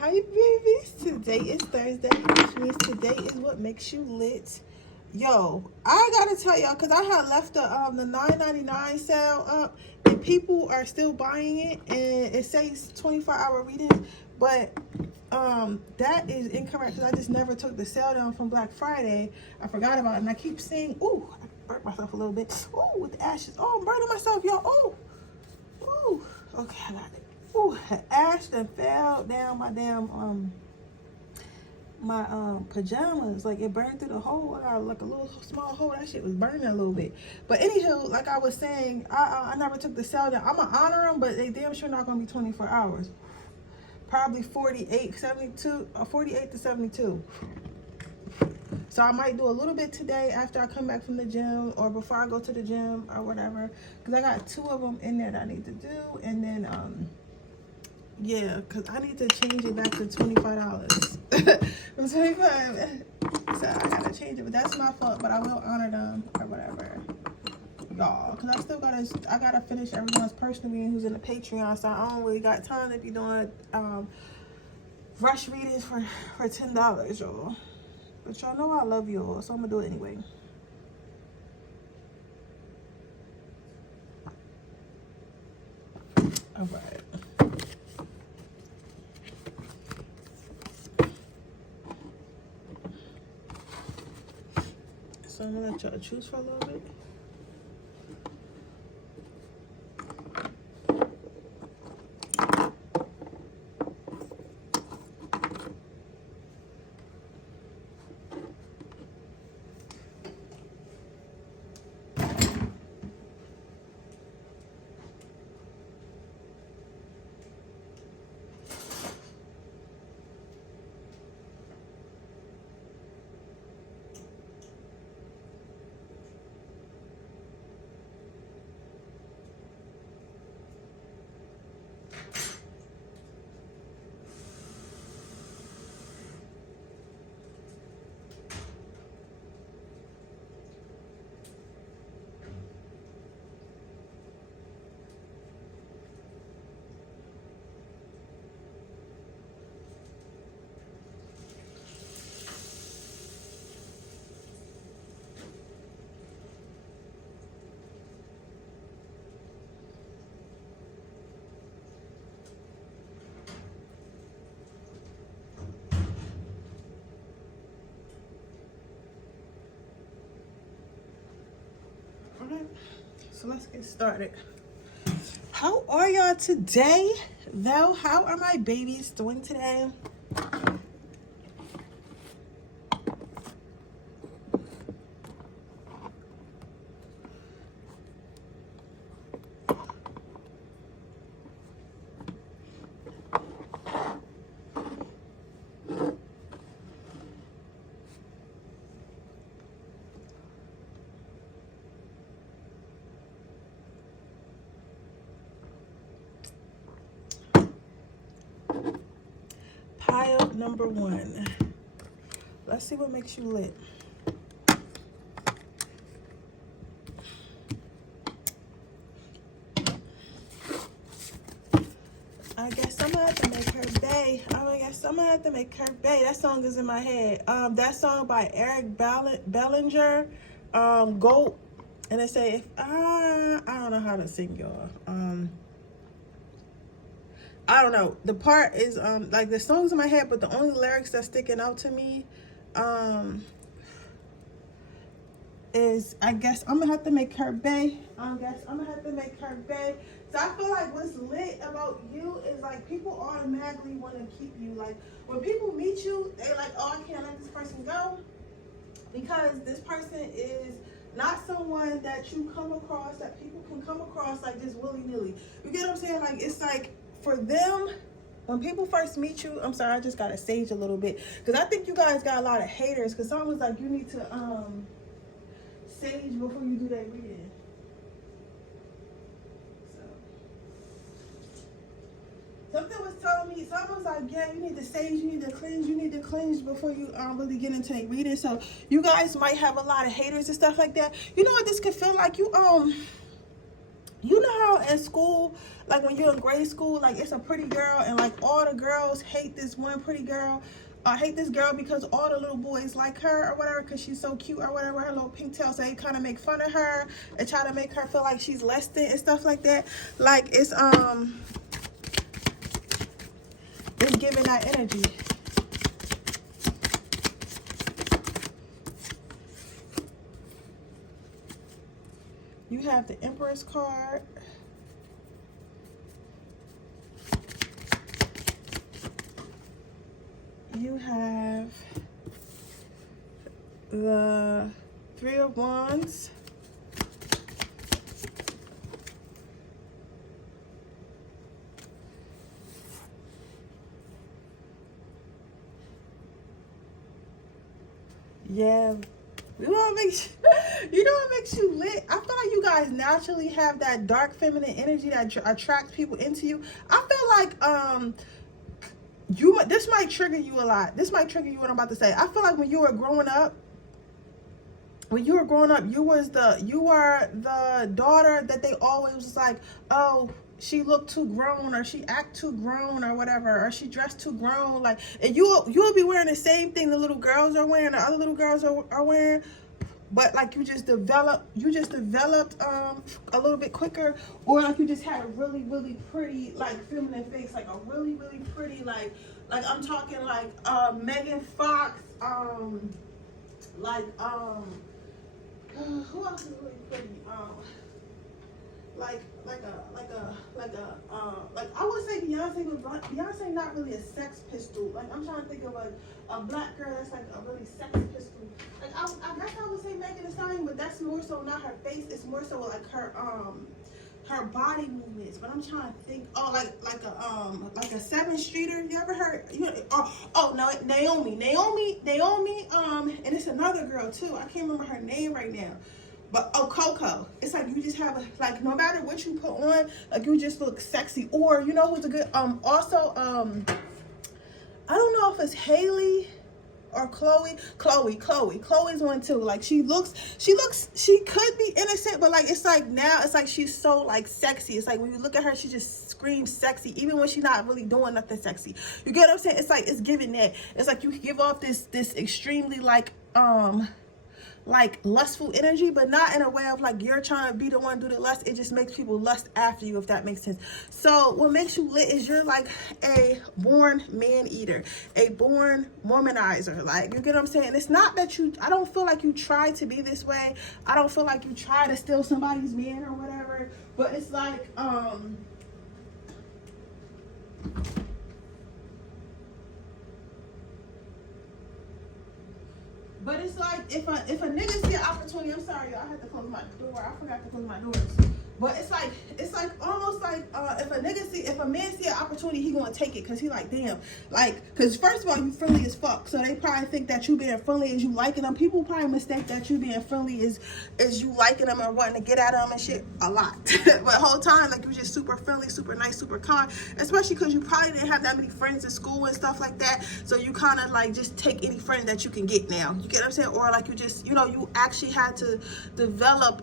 Hi babies, today is Thursday, which means today is what makes you lit. Yo, I gotta tell y'all, because I had left the $9.99 sale up and people are still buying it, and it says 24-hour readings, but that is incorrect because I just never took the sale down from Black Friday. I forgot about it, and I keep seeing, ooh, I burnt myself a little bit. Ooh, with the ashes. Oh, I'm burning myself, y'all. Ooh, ooh. Okay, I got it. Ooh, ash that fell down my damn pajamas. Like, it burned through the hole. I got like a little small hole. That shit was burning a little bit. But anywho, like I was saying, I never took the sale down. I'm gonna honor them, but they damn sure not gonna be 24 hours. Probably 48 to 72. So I might do a little bit today after I come back from the gym, or before I go to the gym, or whatever, because I got 2 of them in there that I need to do. And then yeah, because I need to change it back to $25 from 25. So I gotta change it, but that's my fault. But I will honor them or whatever, y'all, because I gotta finish everyone's personal reading who's in the Patreon. So I don't really got time to be doing rush readings for $10, y'all. But y'all know I love y'all, so I'm gonna do it anyway. All right. So I'm gonna let y'all choose for a little bit. So let's get started. How are y'all today, though? How are my babies doing today? Pile number 1. Let's see what makes you lit. I guess I'm gonna have to make her bay. That song is in my head. That song by Eric Bellinger, Goat. And they say, if I don't know how to sing, y'all. I don't know. The part is like the song's in my head, but the only lyrics that's sticking out to me is, I guess I'm gonna have to make her bay. So I feel like what's lit about you is like people automatically want to keep you. Like when people meet you, they like, oh, I can't let this person go, because this person is not someone that you come across, that people can come across like just willy-nilly. You get what I'm saying? Like, it's like, for them, when people first meet you, I'm sorry, I just gotta sage a little bit, because I think you guys got a lot of haters, because someone was like, you need to sage before you do that reading. So something was telling me, someone was like, yeah, you need to sage, you need to cleanse before you really get into a reading. So you guys might have a lot of haters and stuff like that. You know what this could feel like? You know how in school, like when you're in grade school, like it's a pretty girl and like all the girls hate this one pretty girl, hate this girl because all the little boys like her or whatever because she's so cute or whatever, her little pink tail, so they kind of make fun of her and try to make her feel like she's less than and stuff like that. Like it's giving that energy. You have the Empress card. You have the Three of Wands. Yeah. You know what makes you lit? I feel like you guys naturally have that dark feminine energy that attracts people into you. I feel like this might trigger you a lot. This might trigger you what I'm about to say. I feel like when you were growing up, you were the daughter that they always was like, oh, she looked too grown, or she act too grown, or whatever, or she dressed too grown. Like, and you'll be wearing the same thing the little girls are wearing, the other little girls are wearing, but like you just developed a little bit quicker, or like you just had a really, really pretty like feminine face, like a really, really pretty like I'm talking like Megan Fox, who else is really pretty? Like I would say Beyonce, but Beyonce not really a sex pistol. Like I'm trying to think of a black girl that's like a really sex pistol. Like I guess I would say Megan Thee Stallion, but that's more so not her face. It's more so like her body movements. But I'm trying to think. Oh, like a 7th Streeter. You ever heard? No, Naomi. And it's another girl too. I can't remember her name right now. But Coco. It's like you just have like no matter what you put on, like you just look sexy. Or you know who's a good also I don't know if it's Haley or Chloe. Chloe's one too. Like she could be innocent, but like it's like now it's like she's so like sexy. It's like when you look at her, she just screams sexy, even when she's not really doing nothing sexy. You get what I'm saying? It's like it's giving that. It's like you give off this extremely like lustful energy, but not in a way of like you're trying to be the one to do the lust. It just makes people lust after you, if that makes sense. So what makes you lit is you're like a born man eater, a born womanizer. Like, you get what I'm saying? It's not that I don't feel like you try to be this way. I don't feel like you try to steal somebody's man or whatever, but it's like but it's like if a nigga see an opportunity, I'm sorry, y'all, I had to close my door. I forgot to close my doors. But it's like almost like if a man see an opportunity, he gonna take it because he like, damn, like, because first of all, you friendly as fuck, so they probably think that you being friendly is you liking them. People probably mistake that you being friendly is you liking them and wanting to get at them and shit a lot. But the whole time, like, you just super friendly, super nice, super kind, especially because you probably didn't have that many friends in school and stuff like that, so you kind of like just take any friend that you can get now. You get what I'm saying? Or like you just, you actually had to develop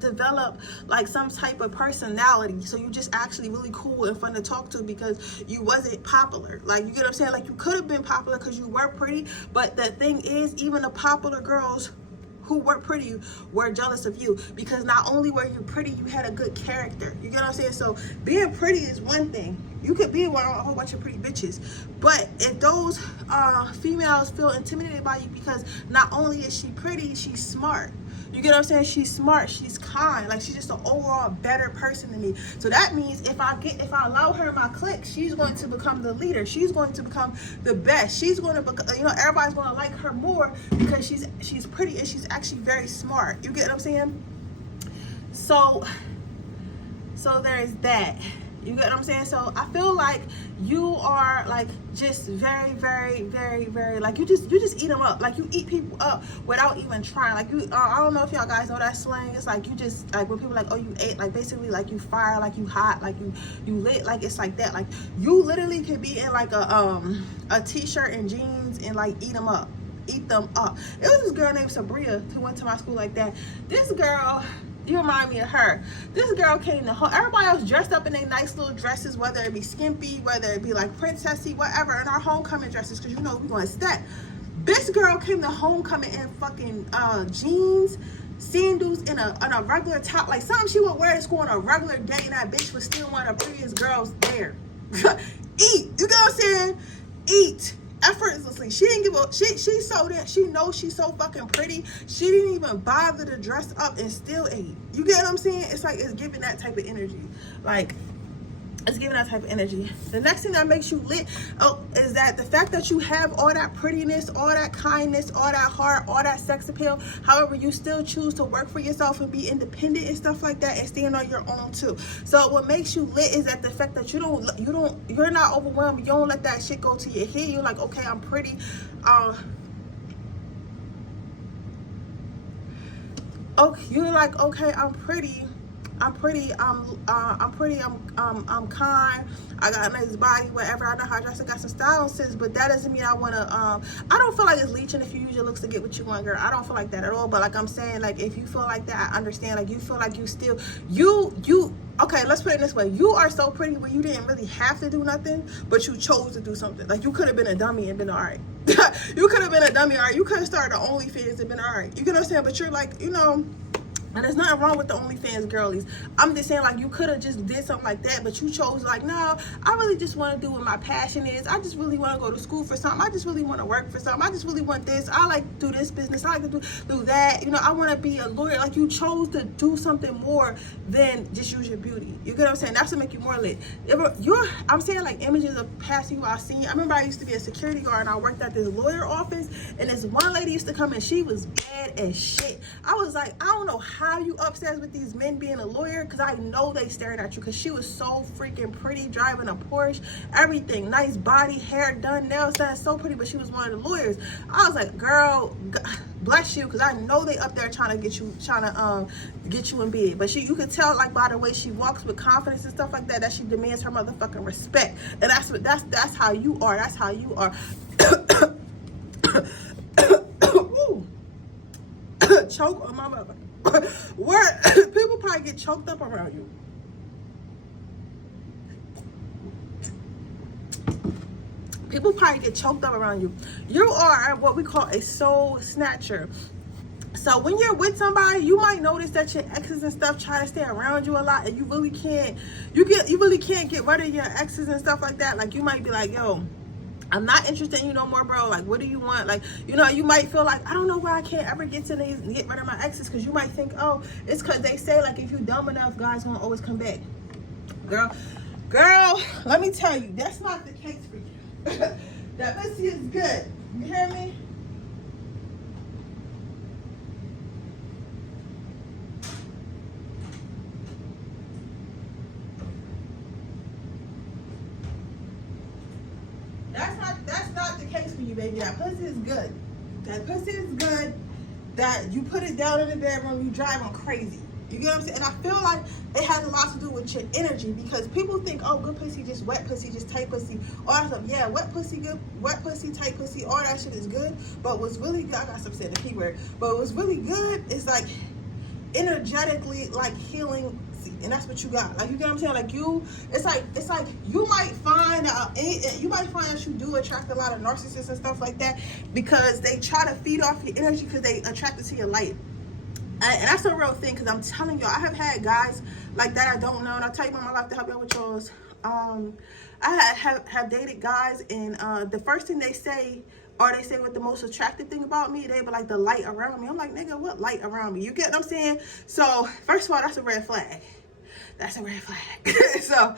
develop like some type of personality, so you just actually really cool and fun to talk to because you wasn't popular. Like, you get what I'm saying? Like, you could have been popular because you were pretty, but the thing is, even the popular girls who were pretty were jealous of you because not only were you pretty, you had a good character. You get what I'm saying? So being pretty is one thing. You could be around a whole bunch of pretty bitches, but if those females feel intimidated by you because not only is she pretty, she's smart. You get what I'm saying? She's smart, she's kind, like she's just an overall better person than me. So that means if I allow her in my clique, she's going to become the leader. She's going to become the best. She's going to become, everybody's going to like her more because she's pretty and she's actually very smart. You get what I'm saying? So there's that. You get what I'm saying? So I feel like you are like just very, very, very, very, like you just eat them up. Like you eat people up without even trying. Like I don't know if y'all guys know that slang. It's like you just, like when people like, oh, you ate, like basically like you fire, like you hot, like you lit, like it's like that. Like you literally could be in like a t-shirt and jeans and like eat them up. It was this girl named Sabria who went to my school like that. This girl, You remind me of her. This girl came to home. Everybody else dressed up in their nice little dresses, whether it be skimpy, whether it be like princessy, whatever, in our homecoming dresses, because you know we going to step. This girl came to homecoming in fucking jeans, sandals, and a regular top, like something she would wear to school on a regular day, and that bitch was still one of the prettiest girls there. Eat, you know what I'm saying? Eat effortlessly. She didn't give a she so that she knows she's so fucking pretty. She didn't even bother to dress up and still ate. You get what I'm saying? It's like it's giving that type of energy. Like it's giving that type of energy. The next thing that makes you lit is that the fact that you have all that prettiness, all that kindness, all that heart, all that sex appeal. However, you still choose to work for yourself and be independent and stuff like that, and stand on your own too. So what makes you lit is that the fact that you're not overwhelmed. You don't let that shit go to your head. You're like, okay, I'm pretty. Okay, you're like, okay, I'm pretty. I'm pretty, I'm kind, I got a nice body, whatever, I know how to dress, I got some style sense, but that doesn't mean I wanna, I don't feel like it's leeching if you use your looks to get what you want, girl. I don't feel like that at all, but like I'm saying, like if you feel like that, I understand, like you feel like you still, okay, let's put it this way, you are so pretty where you didn't really have to do nothing, but you chose to do something. Like you could have been a dummy and been alright. You could have been a dummy, alright, you could have started an OnlyFans and been alright, you get what I'm saying, but you're like, you know, and there's nothing wrong with the OnlyFans girlies. I'm just saying, like, you could have just did something like that, but you chose, like, no, I really just want to do what my passion is. I just really want to go to school for something. I just really want to work for something. I just really want this. I like to do this business. I like to do that. You know, I want to be a lawyer. Like, you chose to do something more than just use your beauty. You get what I'm saying? That's to make you more lit. I'm saying, like, images of past you I've seen. I remember I used to be a security guard, and I worked at this lawyer office, and this one lady used to come in. She was bad as shit. I was like, I don't know how you upstairs with these men being a lawyer, because I know they staring at you, because she was so freaking pretty, driving a Porsche, everything, nice body, hair done, nails done, so pretty, but she was one of the lawyers. I was like, girl, bless you, because I know they up there trying to get you in bed. But you could tell, like, by the way she walks with confidence and stuff like that, that she demands her motherfucking respect. And that's how you are. That's how you are. Choke on my mother. Where people probably get choked up around you. People probably get choked up around you. You are what we call a soul snatcher. So when you're with somebody, you might notice that your exes and stuff try to stay around you a lot, and you really can't. You really can't get rid of your exes and stuff like that. Like you might be like, yo, I'm not interested in you no more, bro. Like, what do you want? Like, you know, you might feel like, I don't know why I can't ever get rid of my exes, because you might think, oh, it's because they say, like, if you dumb enough, guys gonna always come back. Girl, let me tell you, that's not the case for you. That pussy is good. You hear me? That's not the case for you, baby. That pussy is good. That pussy is good. That you put it down in the bedroom, you drive them crazy. You get what I'm saying? And I feel like it has a lot to do with your energy, because people think, oh, good pussy, just wet pussy, just tight pussy, all that stuff. Yeah, wet pussy, good, wet pussy, tight pussy, all that shit is good. But what's really good, I gotta stop saying the keyword, but what's really good is like energetically, like healing. And that's what you got. Like, you get what I'm saying? Like, it's like you might find that you do attract a lot of narcissists and stuff like that, because they try to feed off your energy, because they attracted to your light. And that's a real thing, because I'm telling y'all, I have had guys like that I don't know, and I'll tell you about my life to help you out with yours. I have dated guys, and the first thing they say, or they say what the most attractive thing about me, they be like, the light around me. I'm like, nigga, what light around me? You get what I'm saying? So first of all, that's a red flag. That's a red flag. So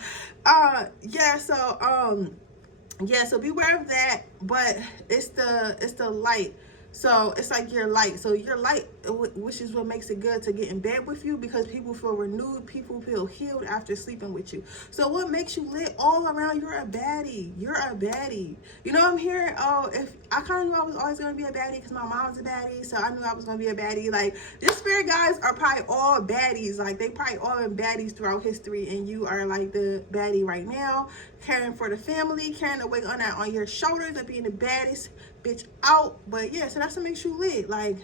so beware of that. But it's the light. So it's like your light. So your light, which is what makes it good to get in bed with you, because people feel renewed, people feel healed after sleeping with you. So what makes you lit all around? You're a baddie. You're a baddie. You know, I'm hearing, oh, if I kind of knew I was always going to be a baddie, because my mom's a baddie, so I knew I was going to be a baddie. Like, this spirit guys are probably all baddies. Like, they probably all been baddies throughout history, and you are like the baddie right now, caring for the family, carrying the weight on your shoulders of being the baddest bitch out. But yeah, so that's what makes you lit. Like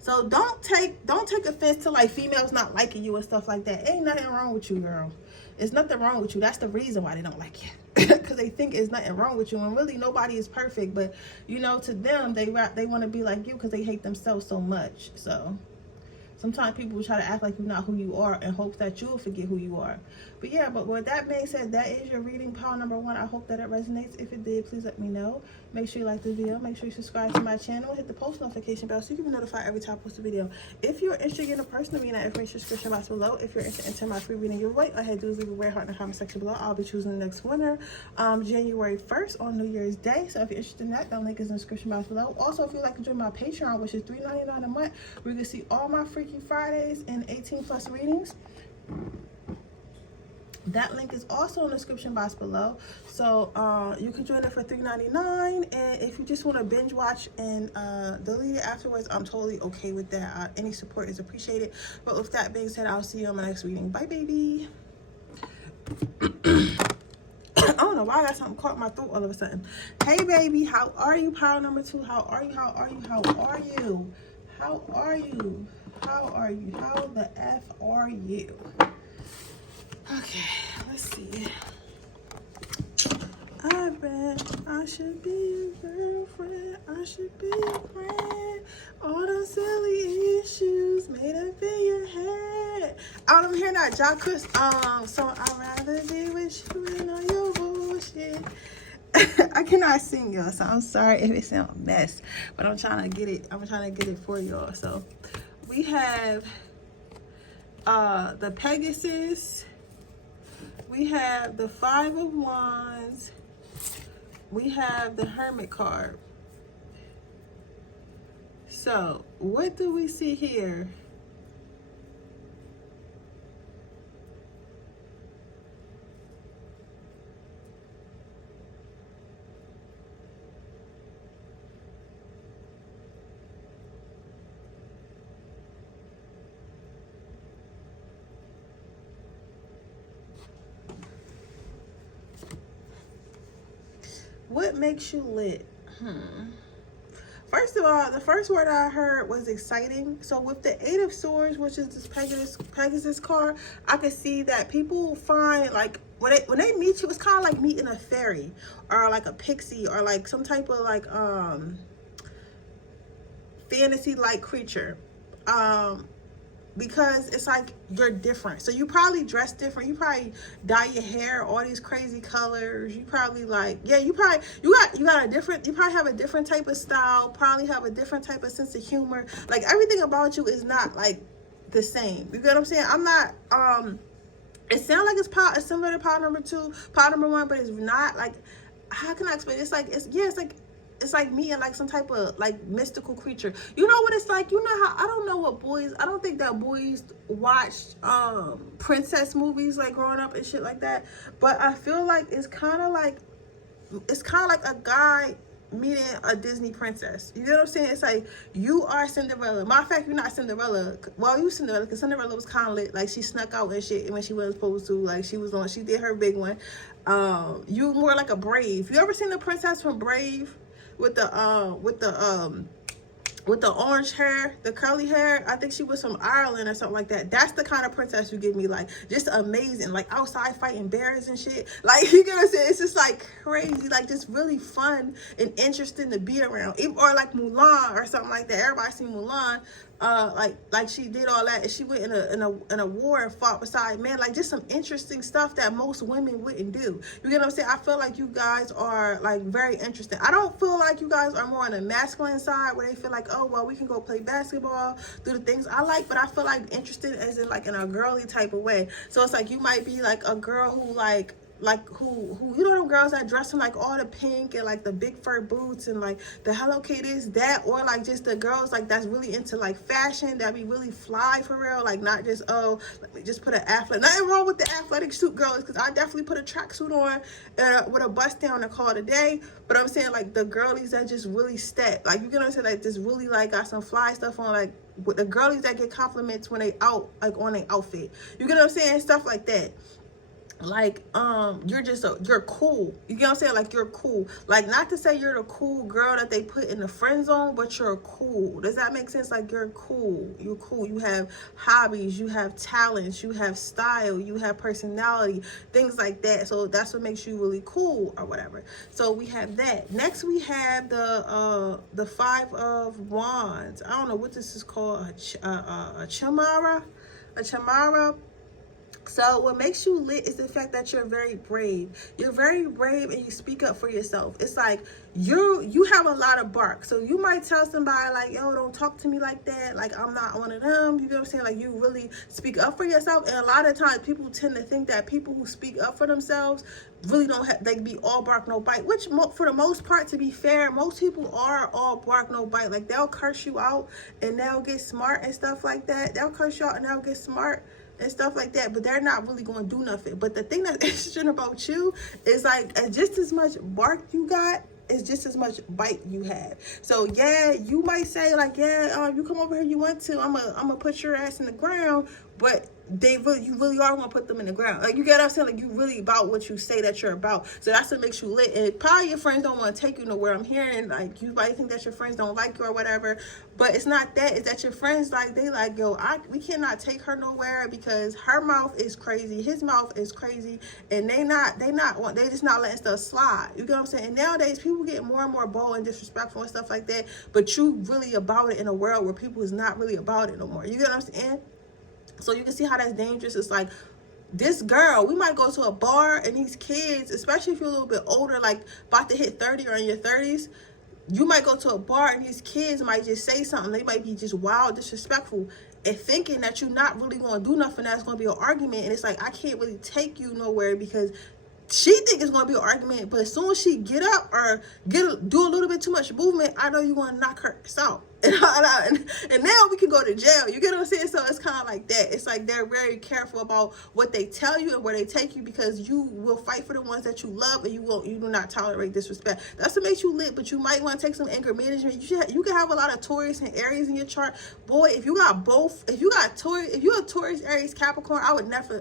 So don't take offense to like females not liking you and stuff like that. Ain't nothing wrong with you, girl. There's nothing wrong with you. That's the reason why they don't like you. Because they think there's nothing wrong with you, and really nobody is perfect. But you know, to them, they want to be like you because they hate themselves so much. So sometimes people will try to act like you're not who you are in hopes that you'll forget who you are. But yeah, but with that being said, that is your reading pile number 1. I hope that it resonates. If it did, please let me know. Make sure you like this video. Make sure you subscribe to my channel. Hit the post notification bell so you can be notified every time I post a video. If you're interested in a personal reading, information description box below. If you're interested in entering my free reading giveaway, all I had to do is leave a red heart in the comment section below. I'll be choosing the next winner January 1st on New Year's Day. So if you're interested in that, the link is in the description box below. Also, if you'd like to join my Patreon, which is $3.99 a month, where you can see all my Freaky Fridays and 18+ readings, that link is also in the description box below. So you can join it for $3.99, and if you just want to binge watch and delete it afterwards, I'm totally okay with that. Any support is appreciated. But with that being said, I'll see you on my next reading. Bye, baby. I don't know why I got something caught in my throat all of a sudden. Hey, baby, how are you? Pile number 2. How are you? How are you? How are you? How are you? How are you? How the F are you? Okay, let's see. I read I should be a girlfriend, I should be a friend. All those silly issues made up in your head. I don't hear that Jacques so I'd rather be with you and all your bullshit. I cannot sing, y'all, so I'm sorry if it sounds a mess, but I'm trying to get it for y'all. So we have the Pegasus. We have the 5 of Wands. We have the Hermit card. So, what do we see here? What makes you lit? First of all, the first word I heard was exciting. So with the 8 of Swords, which is this Pegasus card, I could see that people find like when they meet you, it's kind of like meeting a fairy or like a pixie or like some type of like fantasy like creature. Because it's like you're different. So you probably dress different. You probably dye your hair all these crazy colors. You probably like, yeah, you got a different, you probably have a different type of style, probably have a different type of sense of humor. Like everything about you is not like the same. You get what I'm saying? I'm not it sounds like it's similar to pile number 2, pile number 1, but it's not. Like, how can I explain? It's like meeting like some type of like mystical creature. You know what it's like? You know how, I don't know what boys, I don't think that boys watched princess movies like growing up and shit like that. But I feel like it's kind of like a guy meeting a Disney princess. You know what I'm saying? It's like you are Cinderella. Matter of fact, you're not Cinderella. Well, you Cinderella, because Cinderella was kind of lit. Like she snuck out and shit when she wasn't supposed to. Like she did her big one. You more like a Brave. You ever seen the princess from Brave? With the orange hair, the curly hair. I think she was from Ireland or something like that. That's the kind of princess you give me, like just amazing, like outside fighting bears and shit. Like, you get what I'm saying? It's just like crazy, like just really fun and interesting to be around. Or like Mulan or something like that. Everybody seen Mulan. Like she did all that and she went in a war and fought beside man, like just some interesting stuff that most women wouldn't do. You get what I'm saying? I feel like you guys are like very interesting. I don't feel like you guys are more on the masculine side where they feel like, oh well, we can go play basketball, do the things I like, but I feel like interested as in like in a girly type of way. So it's like you might be like a girl who who you know them girls that dress in like all the pink and like the big fur boots and like the Hello Kitties, that, or like just the girls like that's really into like fashion, that be really fly for real, like not just, oh, let me just put an athletic, nothing wrong with the athletic suit girls, because I definitely put a tracksuit on with a bust down and call it a day. But I'm saying like the girlies that just really step, like you get what I'm saying, like just really like got some fly stuff on, like with the girlies that get compliments when they out, like on their outfit, you get what I'm saying, stuff like that. like you're cool. You get what I'm saying? Like you're cool. Like, not to say you're the cool girl that they put in the friend zone, but you're cool. Does that make sense? Like, you're cool. You're cool. You have hobbies, you have talents, you have style, you have personality, things like that. So that's what makes you really cool or whatever. So we have that. Next we have the Five of Wands. I don't know what this is called. A chamara. A chamara. So what makes you lit is the fact that you're very brave. You're very brave and you speak up for yourself. It's like you have a lot of bark. So you might tell somebody like, yo, don't talk to me like that. Like, I'm not one of them. You get what I'm saying? Like, you really speak up for yourself. And a lot of times people tend to think that people who speak up for themselves really don't have, they be all bark, no bite. Which for the most part, to be fair, most people are all bark, no bite. Like, they'll curse you out and they'll get smart and stuff like that. They'll curse you out and they'll get smart and stuff like that, but they're not really going to do nothing. But the thing that's interesting about you is like, just as much bark you got, is just as much bite you have. So yeah, you might say like, yeah, you come over here, you want to, I'm gonna put your ass in the ground, but you really are gonna put them in the ground. Like, you get what I'm saying? Like, you really about what you say that you're about. So that's what makes you lit. And probably your friends don't want to take you nowhere. I'm hearing like you might think that your friends don't like you or whatever, but it's not that. It's that your friends, like, they like, yo, we cannot take her nowhere because her mouth is crazy, his mouth is crazy, and they just not letting stuff slide. You get what I'm saying? And nowadays people get more and more bold and disrespectful and stuff like that, but you really about it in a world where people is not really about it no more. You get what I'm saying? So you can see how that's dangerous. It's like, this girl, we might go to a bar and these kids, especially if you're a little bit older, like about to hit 30 or in your 30s, you might go to a bar and these kids might just say something. They might be just wild, disrespectful, and thinking that you're not really going to do nothing, that's going to be an argument. And it's like, I can't really take you nowhere because she think it's going to be an argument, but as soon as she get up or do a little bit too much movement, I know you're going to knock her out. And now we can go to jail. You get what I'm saying? So it's kind of like that. It's like they're very careful about what they tell you and where they take you, because you will fight for the ones that you love, and you do not tolerate disrespect. That's what makes you lit. But you might want to take some anger management. You can have a lot of Taurus and Aries in your chart. Boy, if you got both, if you're a Taurus, Aries, Capricorn, I would never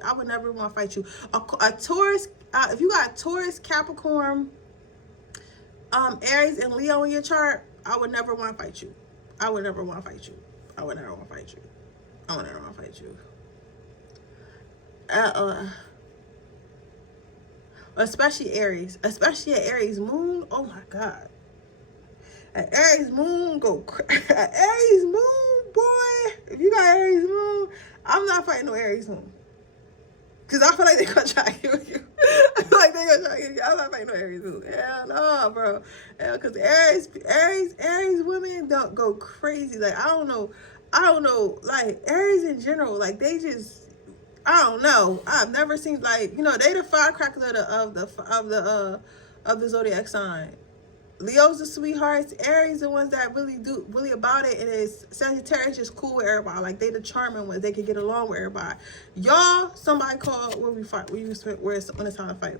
want to fight you. A Taurus, if you got Taurus, Capricorn, Aries, and Leo in your chart, I would never want to fight you. I would never want to fight you. I would never want to fight you. I would never want to fight you. Especially Aries. Especially at Aries moon. Oh my God. At Aries moon, at Aries moon, boy. If you got Aries moon, I'm not fighting no Aries moon. Because I feel like they're going to try to kill you. I feel like they're going to try to kill you. I'm not fighting no Aries moon. Hell no, bro. Because Aries women don't go crazy. Like, I don't know. Like, Aries in general, like, they just, I don't know. I've never seen, like, you know, they the firecrackers of the zodiac sign. Leo's the sweethearts. Aries the ones that really about it, and it's Sagittarius just cool with everybody. Like, they the charming ones. They can get along with everybody. Y'all, somebody called where we fight. When it's time to fight.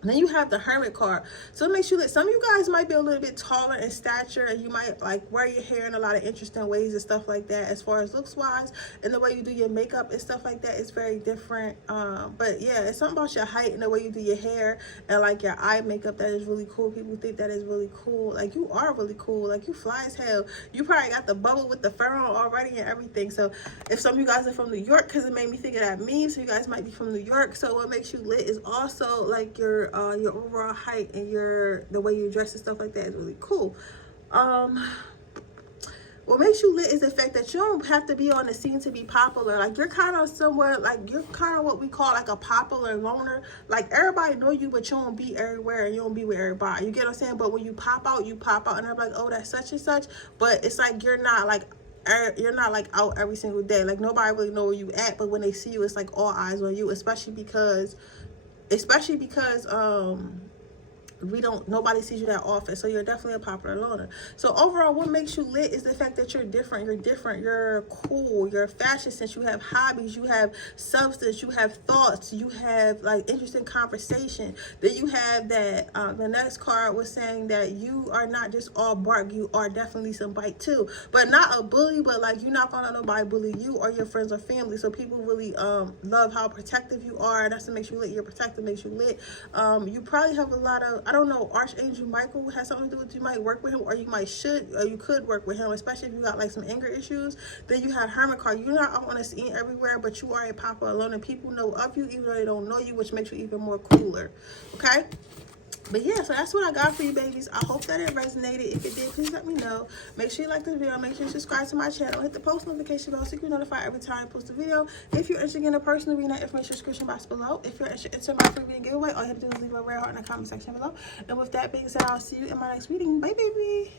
And then you have the Hermit card. So it makes you lit. Some of you guys might be a little bit taller in stature, and you might like wear your hair in a lot of interesting ways and stuff like that, as far as looks wise, and the way you do your makeup and stuff like that is very different. But yeah, it's something about your height and the way you do your hair and like your eye makeup that is really cool. People think that is really cool. Like, you are really cool. Like, you fly as hell. You probably got the bubble with the fur on already and everything. So if some of you guys are from New York, because it made me think of that meme, so you guys might be from New York. So what makes you lit is also like your overall height and the way you dress and stuff like that is really cool. What makes you lit is the fact that you don't have to be on the scene to be popular. Like, you're kind of what we call like a popular loner. Like, everybody know you, but you don't be everywhere and you don't be with everybody. You get what I'm saying? But when you pop out, and they're like, oh, that's such and such. But it's like you're not like out every single day. Like, nobody really know where you at, but when they see you, it's like all eyes on you, especially because nobody sees you that often, so you're definitely a popular loner. So overall, what makes you lit is the fact that you're different, you're cool, you're fashion sense, you have hobbies, you have substance, you have thoughts, you have like interesting conversation. Then you have that, the next card was saying that you are not just all bark, you are definitely some bite too, but not a bully, but like you're not gonna let nobody bully you or your friends or family. So people really love how protective you are. That's what makes you lit. You're protective, makes you lit. You probably have a lot of, I don't know, Archangel Michael has something to do with, you might work with him, or you could work with him, especially if you got like some anger issues. Then you have Hermit card. You're not on the scene everywhere, but you are a popular alone, and people know of you even though they don't know you, which makes you even more cooler. Okay. But yeah, so that's what I got for you, babies. I hope that it resonated. If it did, please let me know. Make sure you like this video. Make sure you subscribe to my channel. Hit the post notification bell so you can be notified every time I post a video. If you're interested in a personal reading, that information description box below. If you're interested in my free reading giveaway, all you have to do is leave a red heart in the comment section below. And with that being said, I'll see you in my next reading. Bye, baby.